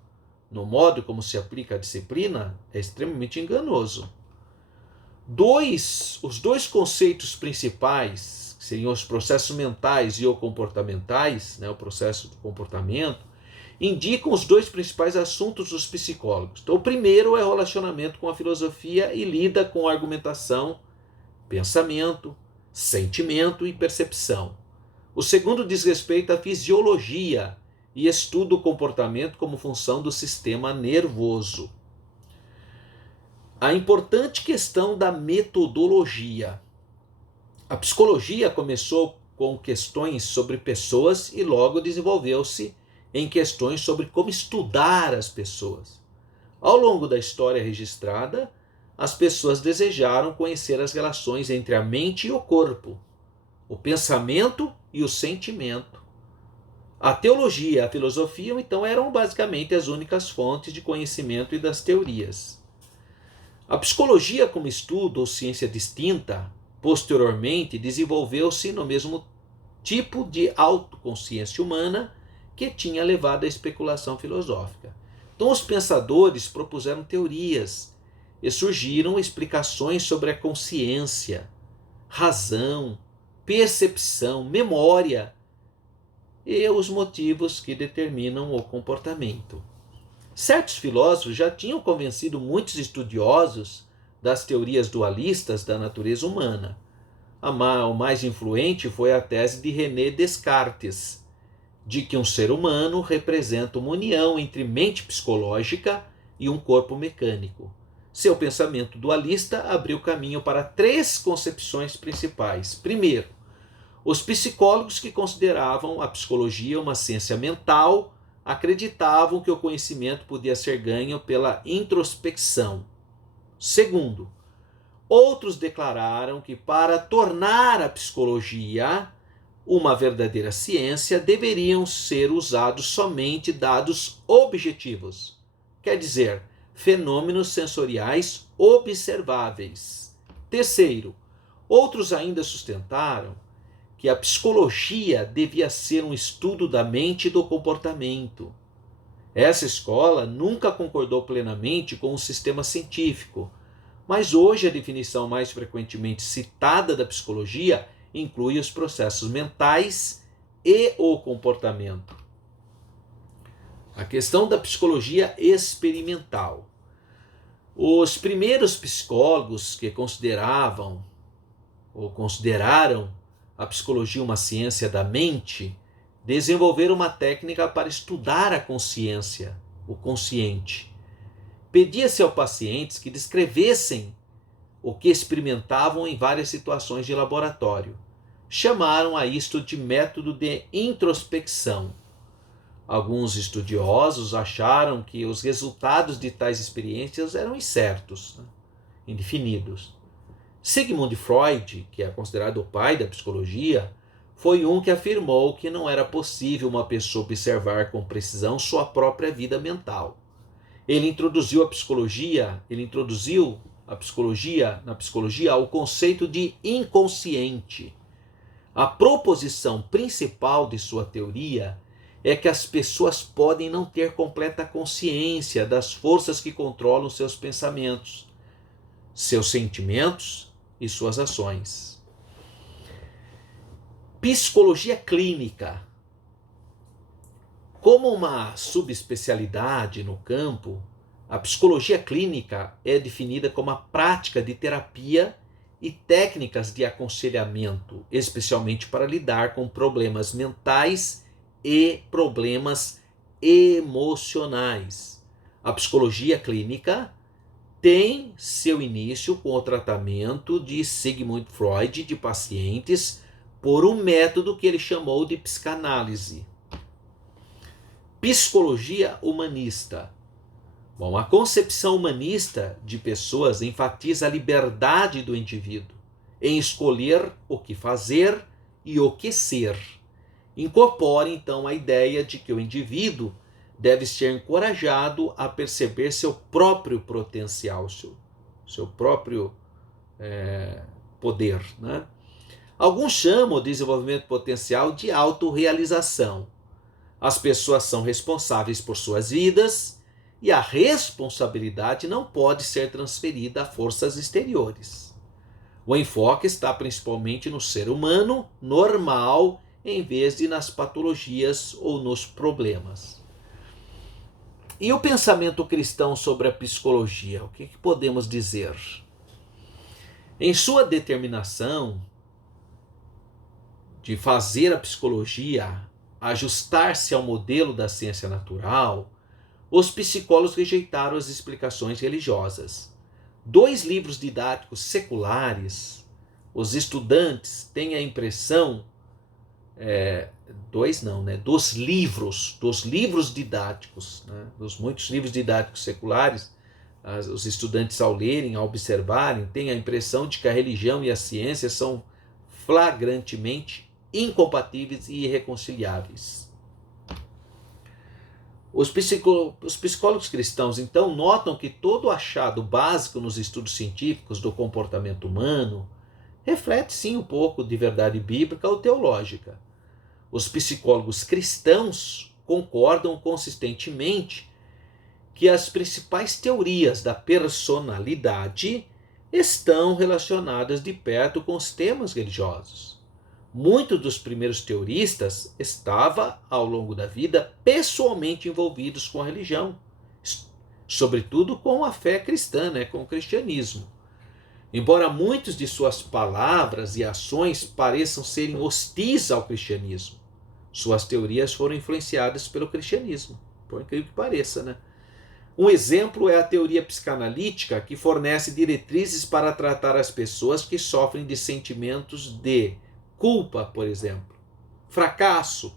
no modo como se aplica a disciplina é extremamente enganoso. Os dois conceitos principais, que seriam os processos mentais e ou comportamentais, o processo do comportamento, indicam os dois principais assuntos dos psicólogos. Então, o primeiro é o relacionamento com a filosofia e lida com argumentação, pensamento, sentimento e percepção. O segundo diz respeito à fisiologia e estuda o comportamento como função do sistema nervoso. A importante questão da metodologia. A psicologia começou com questões sobre pessoas e logo desenvolveu-se em questões sobre como estudar as pessoas. Ao longo da história registrada, as pessoas desejaram conhecer as relações entre a mente e o corpo, o pensamento e o sentimento. A teologia e a filosofia, então, eram basicamente as únicas fontes de conhecimento e das teorias. A psicologia como estudo ou ciência distinta, posteriormente desenvolveu-se no mesmo tipo de autoconsciência humana que tinha levado à especulação filosófica. Então os pensadores propuseram teorias e surgiram explicações sobre a consciência, razão, percepção, memória e os motivos que determinam o comportamento. Certos filósofos já tinham convencido muitos estudiosos das teorias dualistas da natureza humana. O mais influente foi a tese de René Descartes, de que um ser humano representa uma união entre mente psicológica e um corpo mecânico. Seu pensamento dualista abriu caminho para três concepções principais. Primeiro, os psicólogos que consideravam a psicologia uma ciência mental acreditavam que o conhecimento podia ser ganho pela introspecção. Segundo, outros declararam que para tornar a psicologia uma verdadeira ciência deveriam ser usados somente dados objetivos, quer dizer, fenômenos sensoriais observáveis. Terceiro, outros ainda sustentaram que a psicologia devia ser um estudo da mente e do comportamento. Essa escola nunca concordou plenamente com o sistema científico, mas hoje a definição mais frequentemente citada da psicologia inclui os processos mentais e o comportamento. A questão da psicologia experimental. Os primeiros psicólogos que consideraram a psicologia uma ciência da mente, desenvolveram uma técnica para estudar a consciência, o consciente. Pedia-se aos pacientes que descrevessem o que experimentavam em várias situações de laboratório. Chamaram a isto de método de introspecção. Alguns estudiosos acharam que os resultados de tais experiências eram incertos, indefinidos. Sigmund Freud, que é considerado o pai da psicologia, foi um que afirmou que não era possível uma pessoa observar com precisão sua própria vida mental. Ele introduziu na psicologia o conceito de inconsciente. A proposição principal de sua teoria é que as pessoas podem não ter completa consciência das forças que controlam seus pensamentos, seus sentimentos e suas ações. Psicologia clínica. Como uma subespecialidade no campo, a psicologia clínica é definida como a prática de terapia e técnicas de aconselhamento, especialmente para lidar com problemas mentais e problemas emocionais. A psicologia clínica tem seu início com o tratamento de Sigmund Freud de pacientes por um método que ele chamou de psicanálise. Psicologia humanista. Bom, a concepção humanista de pessoas enfatiza a liberdade do indivíduo em escolher o que fazer e o que ser. Incorpora, então, a ideia de que o indivíduo deve ser encorajado a perceber seu próprio potencial, seu próprio poder. Alguns chamam o desenvolvimento potencial de autorrealização. As pessoas são responsáveis por suas vidas e a responsabilidade não pode ser transferida a forças exteriores. O enfoque está principalmente no ser humano normal, em vez de nas patologias ou nos problemas. E o pensamento cristão sobre a psicologia? O que podemos dizer? Em sua determinação de fazer a psicologia ajustar-se ao modelo da ciência natural, os psicólogos rejeitaram as explicações religiosas. 2 livros didáticos seculares, os estudantes têm a impressão, dos livros didáticos, né, dos muitos livros didáticos seculares, os estudantes ao lerem, ao observarem, têm a impressão de que a religião e a ciência são flagrantemente incompatíveis e irreconciliáveis. Os psicólogos cristãos, então, notam que todo achado básico nos estudos científicos do comportamento humano reflete, sim, um pouco de verdade bíblica ou teológica. Os psicólogos cristãos concordam consistentemente que as principais teorias da personalidade estão relacionadas de perto com os temas religiosos. Muitos dos primeiros teoristas estavam, ao longo da vida, pessoalmente envolvidos com a religião, sobretudo com a fé cristã, com o cristianismo. Embora muitas de suas palavras e ações pareçam serem hostis ao cristianismo, suas teorias foram influenciadas pelo cristianismo, por incrível que pareça, Um exemplo é a teoria psicanalítica, que fornece diretrizes para tratar as pessoas que sofrem de sentimentos de culpa, por exemplo, fracasso,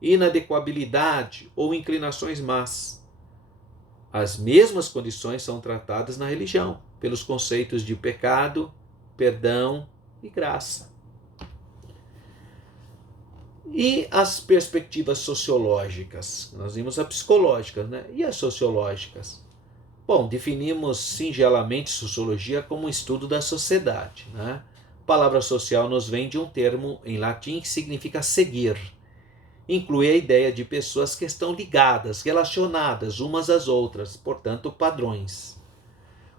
inadequabilidade ou inclinações más. As mesmas condições são tratadas na religião, pelos conceitos de pecado, perdão e graça. E as perspectivas sociológicas? Nós vimos as psicológicas, E as sociológicas? Bom, definimos singelamente sociologia como um estudo da sociedade, A palavra social nos vem de um termo em latim que significa seguir. Inclui a ideia de pessoas que estão ligadas, relacionadas umas às outras, portanto, padrões.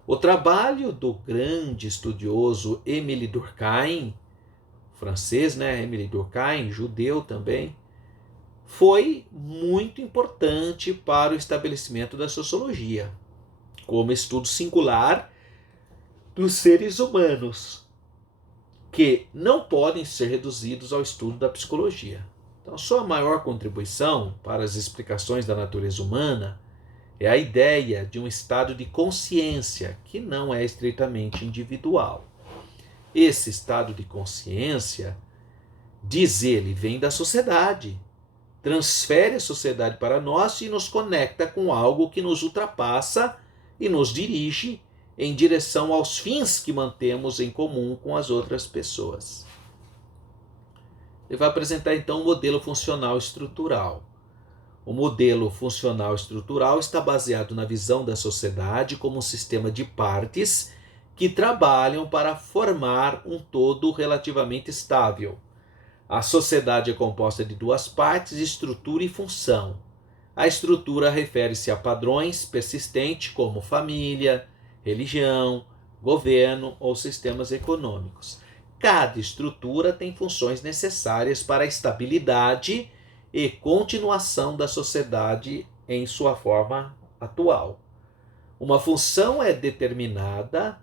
O trabalho do grande estudioso Émile Durkheim, francês, Émile Durkheim, judeu também, foi muito importante para o estabelecimento da sociologia, como estudo singular dos seres humanos, que não podem ser reduzidos ao estudo da psicologia. Então, sua maior contribuição para as explicações da natureza humana é a ideia de um estado de consciência que não é estritamente individual. Esse estado de consciência, diz ele, vem da sociedade, transfere a sociedade para nós e nos conecta com algo que nos ultrapassa e nos dirige em direção aos fins que mantemos em comum com as outras pessoas. Ele vai apresentar então o modelo funcional estrutural. O modelo funcional estrutural está baseado na visão da sociedade como um sistema de partes que trabalham para formar um todo relativamente estável. A sociedade é composta de 2 partes, estrutura e função. A estrutura refere-se a padrões persistentes como família, religião, governo ou sistemas econômicos. Cada estrutura tem funções necessárias para a estabilidade e continuação da sociedade em sua forma atual. Uma função é determinada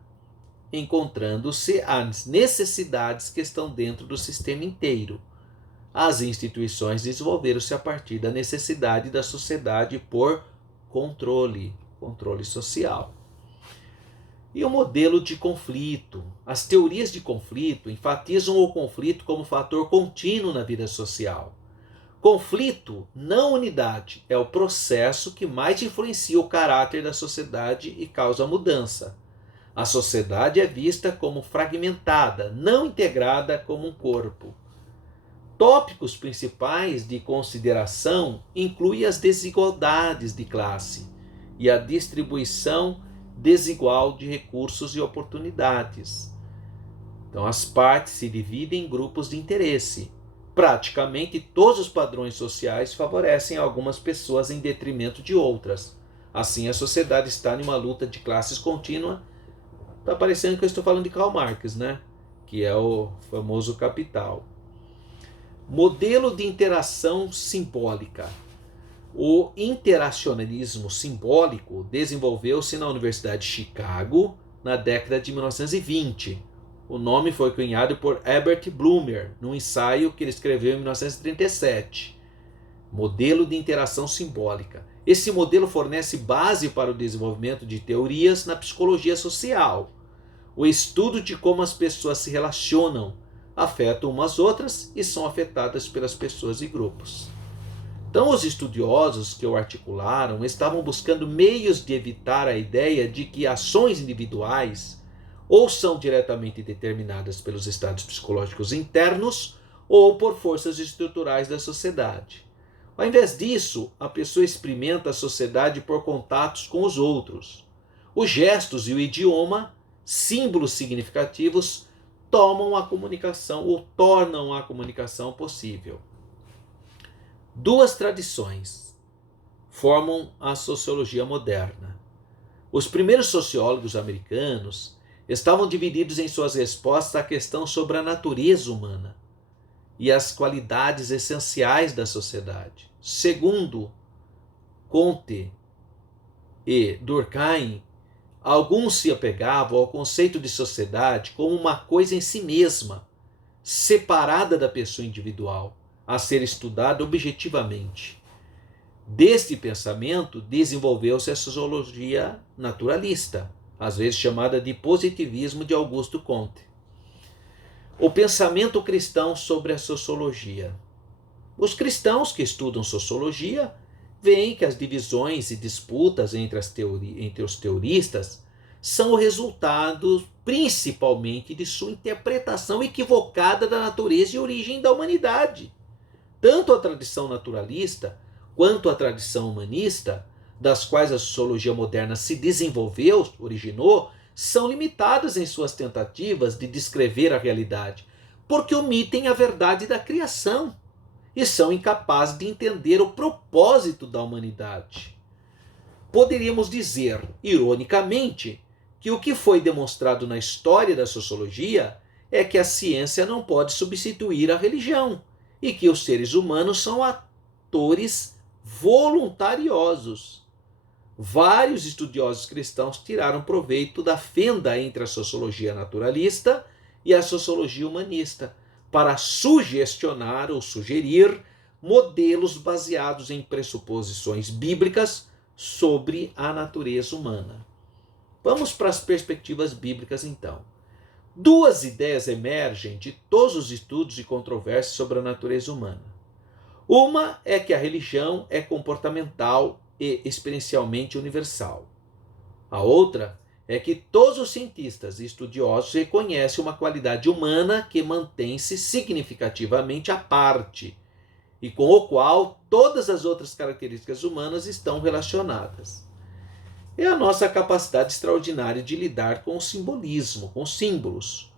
encontrando-se as necessidades que estão dentro do sistema inteiro. As instituições desenvolveram-se a partir da necessidade da sociedade por controle social. E o modelo de conflito? As teorias de conflito enfatizam o conflito como fator contínuo na vida social. Conflito, não unidade, é o processo que mais influencia o caráter da sociedade e causa mudança. A sociedade é vista como fragmentada, não integrada como um corpo. Tópicos principais de consideração incluem as desigualdades de classe e a distribuição desigual de recursos e oportunidades. Então, as partes se dividem em grupos de interesse. Praticamente todos os padrões sociais favorecem algumas pessoas em detrimento de outras. Assim, a sociedade está em uma luta de classes contínua. Está parecendo que eu estou falando de Karl Marx, né? Que é o famoso Capital. Modelo de interação simbólica. O interacionalismo simbólico desenvolveu-se na Universidade de Chicago na década de 1920. O nome foi cunhado por Herbert Blumer, num ensaio que ele escreveu em 1937. Modelo de interação simbólica. Esse modelo fornece base para o desenvolvimento de teorias na psicologia social. O estudo de como as pessoas se relacionam, afetam umas às outras e são afetadas pelas pessoas e grupos. Então, os estudiosos que o articularam estavam buscando meios de evitar a ideia de que ações individuais ou são diretamente determinadas pelos estados psicológicos internos ou por forças estruturais da sociedade. Ao invés disso, a pessoa experimenta a sociedade por contatos com os outros. Os gestos e o idioma, símbolos significativos, tomam a comunicação ou tornam a comunicação possível. Duas tradições formam a sociologia moderna. Os primeiros sociólogos americanos estavam divididos em suas respostas à questão sobre a natureza humana e as qualidades essenciais da sociedade. Segundo Comte e Durkheim, alguns se apegavam ao conceito de sociedade como uma coisa em si mesma, separada da pessoa individual, a ser estudada objetivamente. Deste pensamento desenvolveu-se a sociologia naturalista, às vezes chamada de positivismo de Augusto Comte. O pensamento cristão sobre a sociologia. Os cristãos que estudam sociologia veem que as divisões e disputas entre os teoristas são o resultado principalmente de sua interpretação equivocada da natureza e origem da humanidade. Tanto a tradição naturalista quanto a tradição humanista, das quais a sociologia moderna se desenvolveu, originou, são limitadas em suas tentativas de descrever a realidade, porque omitem a verdade da criação e são incapazes de entender o propósito da humanidade. Poderíamos dizer, ironicamente, que o que foi demonstrado na história da sociologia é que a ciência não pode substituir a religião e que os seres humanos são atores voluntariosos. Vários estudiosos cristãos tiraram proveito da fenda entre a sociologia naturalista e a sociologia humanista para sugestionar ou sugerir modelos baseados em pressuposições bíblicas sobre a natureza humana. Vamos para as perspectivas bíblicas então. Duas ideias emergem de todos os estudos e controvérsias sobre a natureza humana. Uma é que a religião é comportamental e experiencialmente universal. A outra é que todos os cientistas e estudiosos reconhecem uma qualidade humana que mantém-se significativamente à parte e com o qual todas as outras características humanas estão relacionadas. É a nossa capacidade extraordinária de lidar com o simbolismo, com símbolos.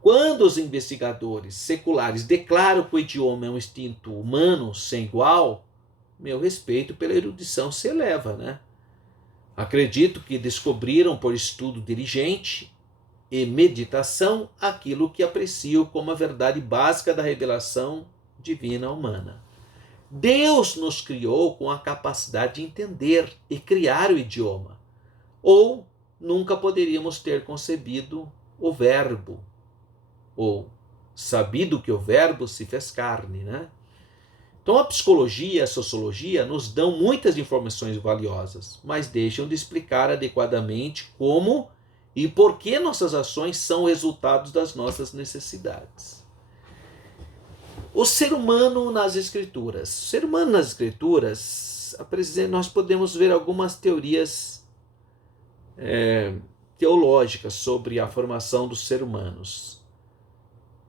Quando os investigadores seculares declaram que o idioma é um instinto humano sem igual, meu respeito pela erudição se eleva, né? Acredito que descobriram por estudo diligente e meditação aquilo que aprecio como a verdade básica da revelação divina humana. Deus nos criou com a capacidade de entender e criar o idioma, ou nunca poderíamos ter concebido o verbo, ou sabido que o verbo se fez carne, né? Então a psicologia e a sociologia nos dão muitas informações valiosas, mas deixam de explicar adequadamente como e por que nossas ações são resultados das nossas necessidades. O ser humano nas escrituras. O ser humano nas escrituras, nós podemos ver algumas teorias teológicas sobre a formação dos seres humanos.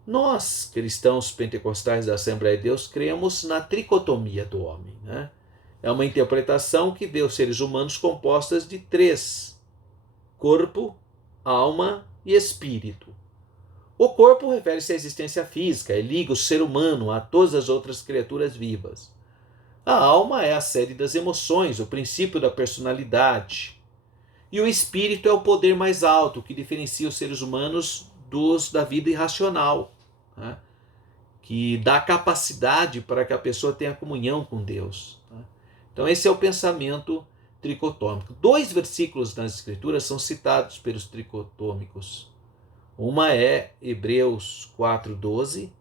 Nós, cristãos pentecostais da Assembleia de Deus, cremos na tricotomia do homem, né? É uma interpretação que vê os seres humanos compostas de três: corpo, alma e espírito. O corpo refere-se à existência física e liga o ser humano a todas as outras criaturas vivas. A alma é a sede das emoções, o princípio da personalidade. E o espírito é o poder mais alto que diferencia os seres humanos dos da vida irracional, né? Que dá capacidade para que a pessoa tenha comunhão com Deus. Tá? Então esse é o pensamento tricotômico. 2 versículos nas Escrituras são citados pelos tricotômicos. Uma é Hebreus 4:12,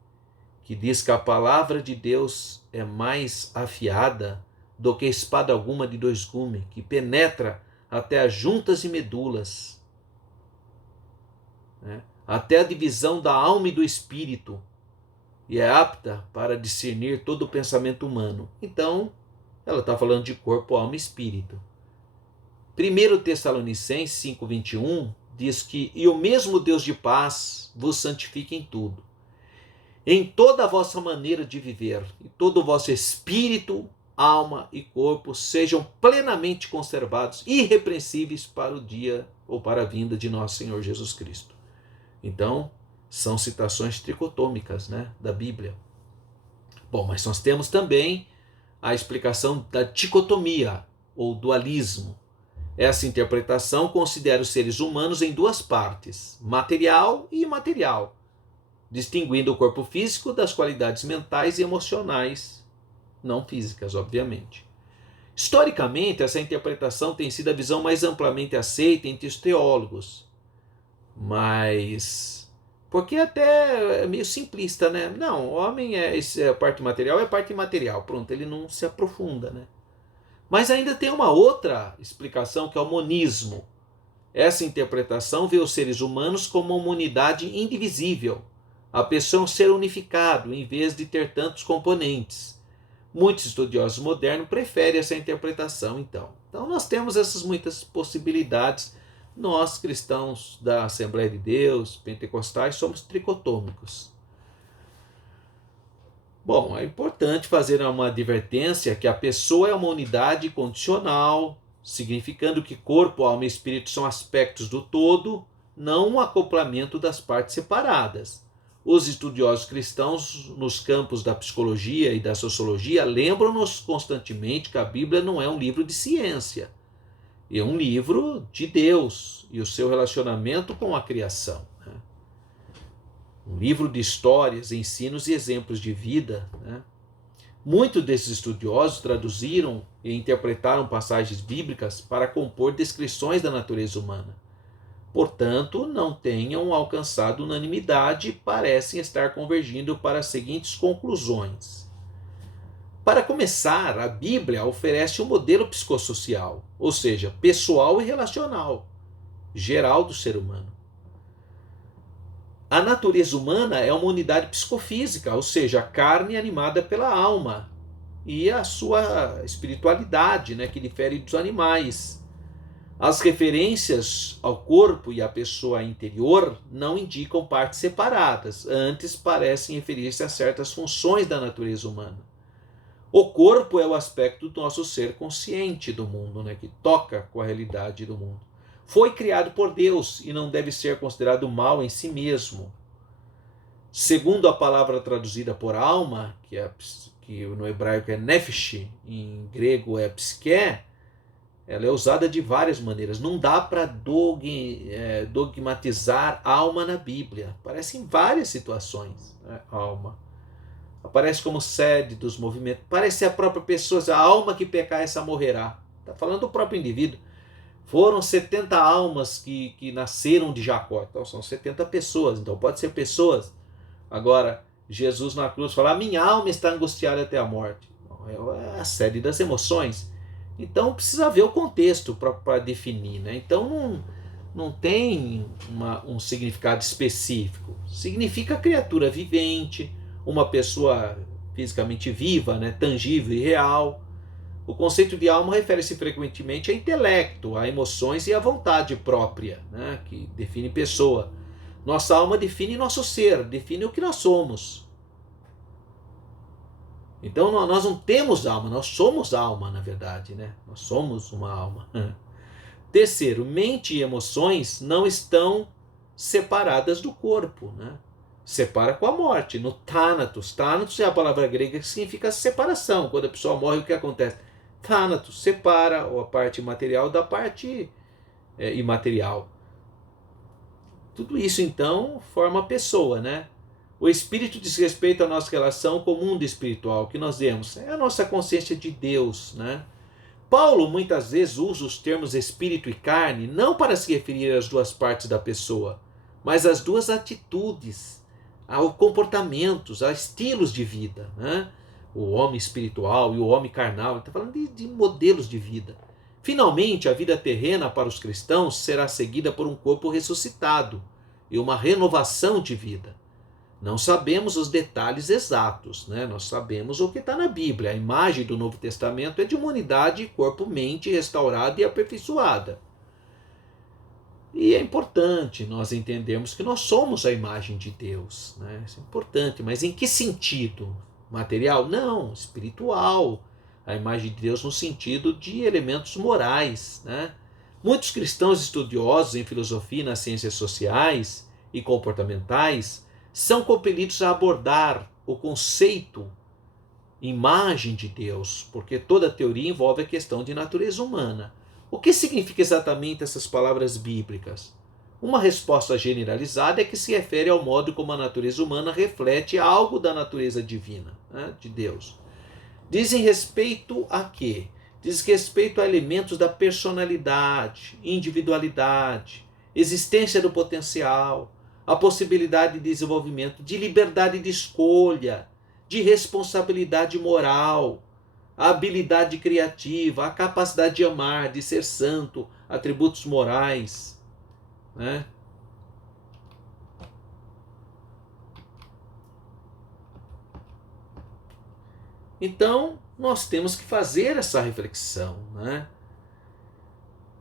que diz que a palavra de Deus é mais afiada do que espada alguma de 2 gumes, que penetra até as juntas e medulas, né? Até a divisão da alma e do espírito, e é apta para discernir todo o pensamento humano. Então, ela está falando de corpo, alma e espírito. 1 Tessalonicenses 5:21 diz que e o mesmo Deus de paz vos santifique em tudo, em toda a vossa maneira de viver, e todo o vosso espírito, alma e corpo sejam plenamente conservados, irrepreensíveis para o dia ou para a vinda de nosso Senhor Jesus Cristo. Então, são citações tricotômicas, né, da Bíblia. Bom, mas nós temos também a explicação da dicotomia ou dualismo. Essa interpretação considera os seres humanos em 2 partes, material e imaterial, distinguindo o corpo físico das qualidades mentais e emocionais, não físicas, obviamente. Historicamente, essa interpretação tem sido a visão mais amplamente aceita entre os teólogos, mas porque até é meio simplista, né? Não, o homem é a parte material, é a parte imaterial. Pronto, ele não se aprofunda, né? Mas ainda tem uma outra explicação, que é o monismo. Essa interpretação vê os seres humanos como uma unidade indivisível. A pessoa é um ser unificado, em vez de ter tantos componentes. Muitos estudiosos modernos preferem essa interpretação, então. Então nós temos essas muitas possibilidades. Nós, cristãos da Assembleia de Deus, pentecostais, somos tricotômicos. Bom, é importante fazer uma advertência que a pessoa é uma unidade condicional, significando que corpo, alma e espírito são aspectos do todo, não um acoplamento das partes separadas. Os estudiosos cristãos nos campos da psicologia e da sociologia lembram-nos constantemente que a Bíblia não é um livro de ciência, é um livro de Deus e o seu relacionamento com a criação. Um livro de histórias, ensinos e exemplos de vida. Muitos desses estudiosos traduziram e interpretaram passagens bíblicas para compor descrições da natureza humana. Portanto, não tenham alcançado unanimidade e parecem estar convergindo para as seguintes conclusões. Para começar, a Bíblia oferece um modelo psicossocial, ou seja, pessoal e relacional, geral do ser humano. A natureza humana é uma unidade psicofísica, ou seja, a carne animada pela alma e a sua espiritualidade, né, que difere dos animais. As referências ao corpo e à pessoa interior não indicam partes separadas, antes parecem referir-se a certas funções da natureza humana. O corpo é o aspecto do nosso ser consciente do mundo, né, que toca com a realidade do mundo. Foi criado por Deus e não deve ser considerado mal em si mesmo. Segundo a palavra traduzida por alma, que no hebraico é nefesh, em grego é psique, ela é usada de várias maneiras. Não dá para dogmatizar alma na Bíblia. Aparece em várias situações, né, alma. Aparece como sede dos movimentos. Parece a própria pessoa, a alma que pecar, essa morrerá. Está falando do próprio indivíduo. Foram 70 almas que nasceram de Jacó. Então são 70 pessoas. Então pode ser pessoas. Agora, Jesus na cruz fala, a minha alma está angustiada até a morte. É a sede das emoções. Então precisa ver o contexto para definir, né? Então não tem um significado específico. Significa criatura vivente, uma pessoa fisicamente viva, né? Tangível e real. O conceito de alma refere-se frequentemente a intelecto, a emoções e a vontade própria, né? Que define pessoa. Nossa alma define nosso ser, define o que nós somos. Então nós não temos alma, nós somos alma, na verdade, né? Nós somos uma alma. Terceiro, mente e emoções não estão separadas do corpo, né? Separa com a morte, no Thanatos. Thanatos é a palavra grega que significa separação. Quando a pessoa morre, o que acontece? Thanatos separa a parte material da parte imaterial. Tudo isso, então, forma a pessoa, né? O espírito diz respeito à nossa relação com o mundo espiritual, que nós vemos. É a nossa consciência de Deus, né? Paulo muitas vezes usa os termos espírito e carne não para se referir às duas partes da pessoa, mas às duas atitudes, a comportamentos, a estilos de vida, né? O homem espiritual e o homem carnal. Ele está falando de modelos de vida. Finalmente, a vida terrena para os cristãos será seguida por um corpo ressuscitado e uma renovação de vida. Não sabemos os detalhes exatos, né? Nós sabemos o que está na Bíblia. A imagem do Novo Testamento é de uma unidade corpo-mente restaurada e aperfeiçoada. E é importante nós entendermos que nós somos a imagem de Deus, né? Isso é importante, mas em que sentido? Material? Não, espiritual. A imagem de Deus no sentido de elementos morais, né? Muitos cristãos estudiosos em filosofia e nas ciências sociais e comportamentais são compelidos a abordar o conceito imagem de Deus, porque toda teoria envolve a questão de natureza humana. O que significa exatamente essas palavras bíblicas? Uma resposta generalizada é que se refere ao modo como a natureza humana reflete algo da natureza divina, né, de Deus. Dizem respeito a quê? Diz respeito a elementos da personalidade, individualidade, existência do potencial, a possibilidade de desenvolvimento, de liberdade de escolha, de responsabilidade moral, a habilidade criativa, a capacidade de amar, de ser santo, atributos morais, né? Então, nós temos que fazer essa reflexão, né?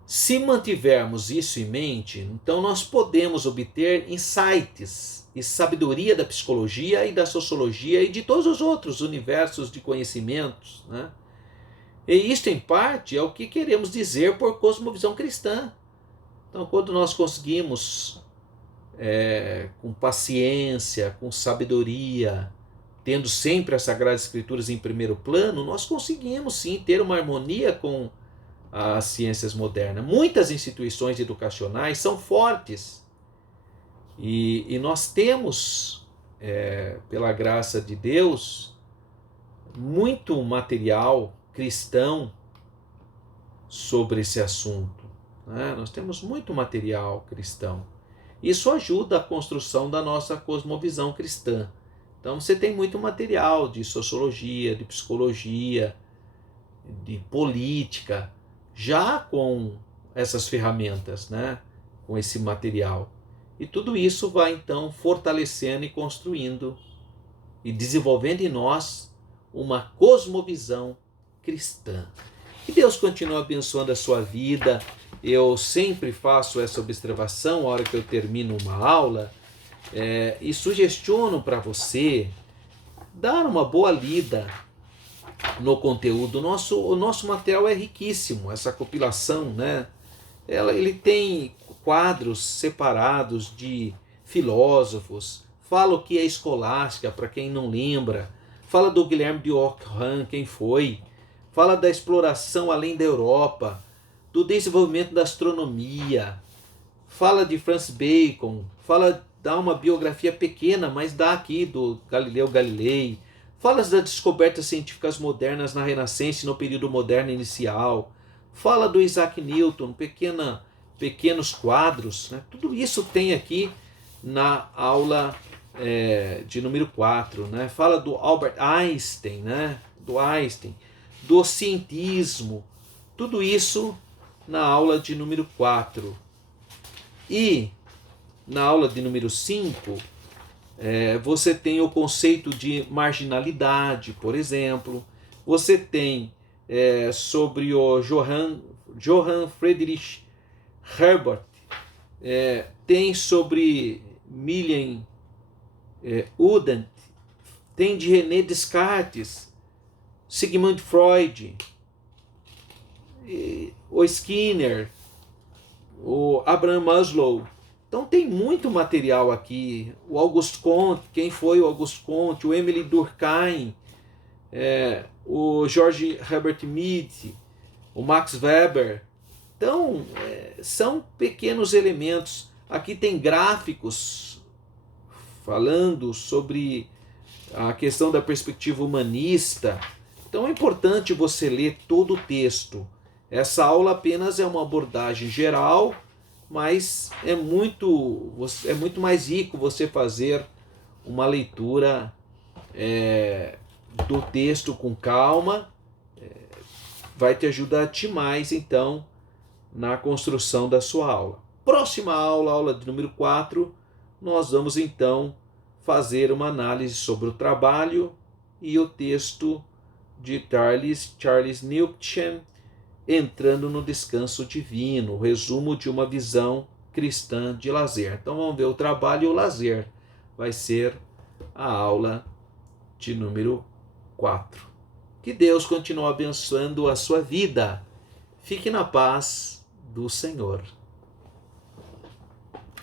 Se mantivermos isso em mente, então nós podemos obter insights e sabedoria da psicologia e da sociologia e de todos os outros universos de conhecimentos, né? E isto, em parte, é o que queremos dizer por cosmovisão cristã. Então, quando nós conseguimos, com paciência, com sabedoria, tendo sempre as Sagradas Escrituras em primeiro plano, nós conseguimos sim ter uma harmonia com as ciências modernas. Muitas instituições educacionais são fortes e nós temos, pela graça de Deus, muito material cristão sobre esse assunto, né? Nós temos muito material cristão. Isso ajuda a construção da nossa cosmovisão cristã. Então você tem muito material de sociologia, de psicologia, de política, já com essas ferramentas, né? Com esse material. E tudo isso vai então fortalecendo e construindo e desenvolvendo em nós uma cosmovisão cristã. Que Deus continue abençoando a sua vida. Eu sempre faço essa observação na hora que eu termino uma aula e sugestiono para você dar uma boa lida no conteúdo. O nosso material é riquíssimo, essa compilação, né? Ele tem quadros separados de filósofos, fala o que é escolástica, para quem não lembra, fala do Guilherme de Ockham, quem foi, fala da exploração além da Europa, do desenvolvimento da astronomia, fala de Francis Bacon, dá uma biografia pequena, mas dá aqui do Galileu Galilei, fala das descobertas científicas modernas na Renascença e no período moderno inicial, fala do Isaac Newton, pequenos quadros, né? Tudo isso tem aqui na aula de número 4, né? Fala do Albert Einstein, né? Do cientismo, tudo isso na aula de número 4. E na aula de número 5, você tem o conceito de marginalidade, por exemplo. Você tem sobre o Johann Friedrich Herbert, tem sobre Milan Udent, tem de René Descartes, Sigmund Freud, o Skinner, o Abraham Maslow. Então tem muito material aqui. O Auguste Comte, quem foi o Auguste Comte, o Emile Durkheim, o George Herbert Mead, o Max Weber. Então, são pequenos elementos. Aqui tem gráficos falando sobre a questão da perspectiva humanista. Então é importante você ler todo o texto. Essa aula apenas é uma abordagem geral, mas é muito mais rico você fazer uma leitura do texto com calma. Vai te ajudar demais, então, na construção da sua aula. Próxima aula, aula de número 4, nós vamos então fazer uma análise sobre o trabalho e o texto de Charles Newton, entrando no descanso divino, o resumo de uma visão cristã de lazer. Então vamos ver o trabalho e o lazer. Vai ser a aula de número 4. Que Deus continue abençoando a sua vida. Fique na paz do Senhor.